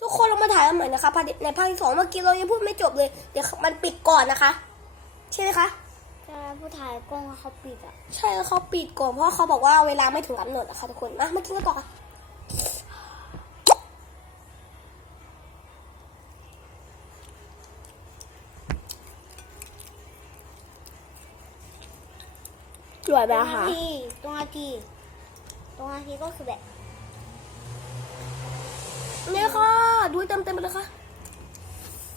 ทุกคนเรามาถ่ายกันใหม่นะคะภาคในภาคที่สองเมื่อกี้เรายังพูดไม่จบเลย เดี๋ยวมันปิดก่อนนะคะ ใช่ไหมคะแต่ผู้ถ่ายกล้องเขาปิดอะ ใช่เขาปิดก่อนเพราะเขาบอกว่าเวลาไม่ถึงกำหนดนะคะทุกคนมามากินกันต่อค่ะสวยไหมตรงคะนาทีตรงนาทีตรงนาทีก็คือแบบเนี่ยค่ะ ดูให้เต็มเต็มๆไปเลยค่ะ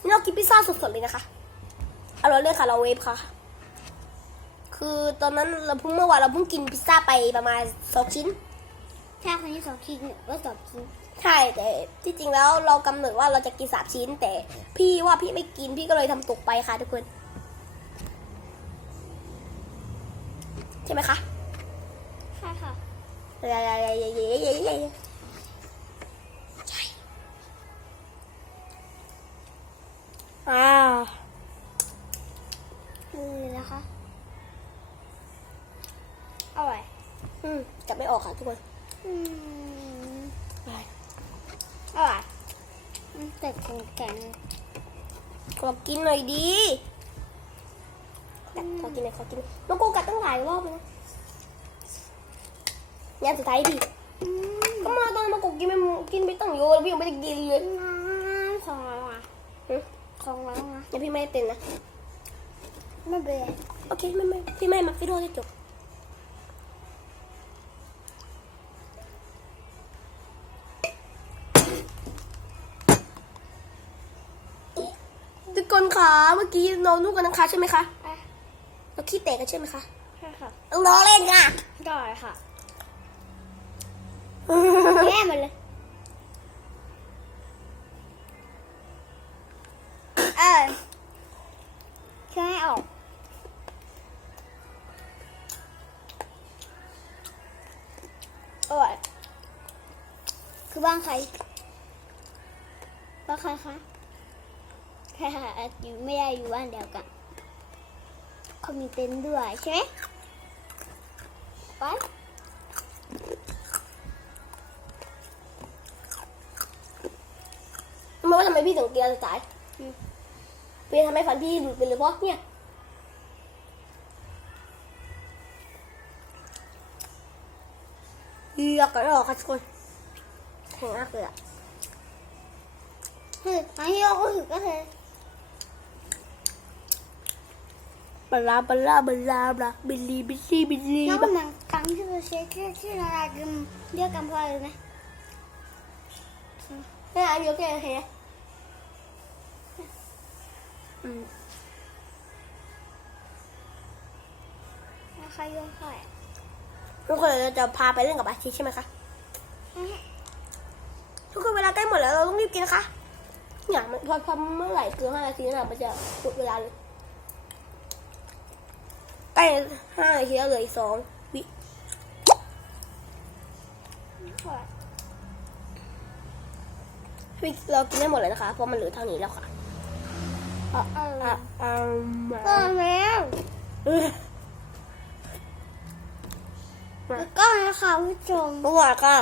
นี่เรากินพิซซ่าสดๆเลยนะคะอร่อยเลยค่ะเราเวฟค่ะ คือตอนนั้นเราเพิ่งเมื่อวานเราเพิ่งกินพิซซ่าไปประมาณสองชิ้นถ้าคนที่สองทีเนี่ยก็สองทีใช่แต่ที่จริงแล้วเรากำหนดว่าเราจะกินสามชิ้น แต่พี่ว่าพี่ไม่กินพี่ก็เลยทำตกไปค่ะทุกคนใช่ไหมคะใช่ค่ะใช่ อ่านี่นะคะอร่อยอืมจะไม่ออกค่ะทุกคนอืมอร่อยอืมแต่แข็งแข็งขอกินหน่อยดีกัดขอกินหน่อยขอกินหน่อยน้องกูกัดตั้งหลายรอบเลยนะงานสุดท้ายพี่อืมก็มาตอนมากูกินไปกินไปตั้งเยอะแล้วพี่ยังไม่ได้กินเลยน้ำของเราอะหึ ของเราอะเดี๋ยวพี่ไม่ได้เต้นนะ ไม่เป็นไรโอเคไม่ไม่พี่ไม่มาพี่โดนได้จบทุกคนคะเมื่อกี้เราลูกกันนะคะใช่ไหมคะอะเราขี้แตกกันใช่ไหมคะใช่ค่ะล้อเล่นค่ะได้ค่ะแย่มันเลย คือบ้านใคร บ้านใครคะค่อยู่ไม่ได้อยู่บ้านเดียวกันเขามีเต็นท์ด้วยใช่ไหมไปไม่ว่าทำไมพี่ถึงเกลียดสายพี่ทำให้ฟันพี่หลุดไปเลยเพราะเนี่ยเลือกกันออกค่ะทุกคน แข็งมากเลยอะคือตอนที่เราก็ถือก็คือบลาบลาบลาบลาบิลลี่บิลลี่บิลลี่น้องกำลังกังที่เราเช็คที่ที่เรากันเรียกกันพอเลยไหมไม่เอาเยอะแค่ไหนอืมราคาย่อมค่อยทุกคนเราจะพาไปเล่นกับอาชีใช่ไหมคะ ทุกคนเวลาใกล้หมดแล้วเราต้องรีบกินนะคะเนี่ยมันพอพอเมื่อไหร่เกินห้านาทีนะมันจะหมดเวลาเลยใกล้ห้านาทีแล้วเหลืออีกสองวิค่อยวิเรากินได้หมดเลยนะคะ เพราะมันเหลือเท่านี้แล้วค่ะอะเอออะอะก็แล้วเออแล้วก็นะคะผู้ชมเมื่อวานค่ะ